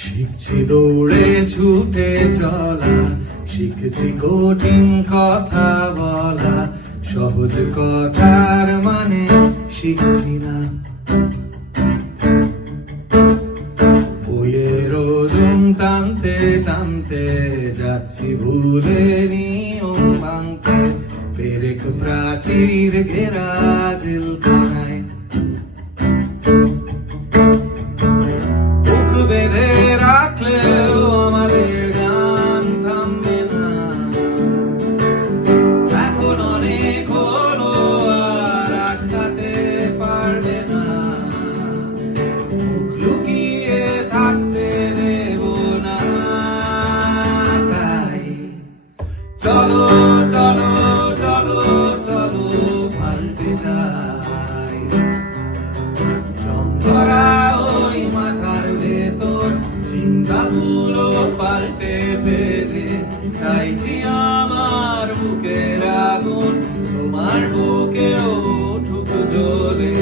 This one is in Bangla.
শিখছি দৌড়ে ছুটে চলা, শিখছি কঠিন কথা বলা, সহজ কথার মানে শিখছি না। বইয়ের ওজন টানতে টানতে যাচ্ছি ভুলে নিয়ম ভাঙতে, পেরেক প্রাচীর ঘেরা জেলখানায় বুক বেঁধে রাখলেও আমাদের গান থামবে না। এখন অনেক হলো আর আটকাতে পারবে না, মুখ লুকিয়ে থাকতে দেব না। তাই চলো চলো চলো চলো পাল্টে যাই, চন্দরা ওই মাথার ভেতর চিন্তাগুলো পাল্টে ফেলে, চাইছি আমার বুকের আগুন তোমার বুকেও উঠুক জ্বলে।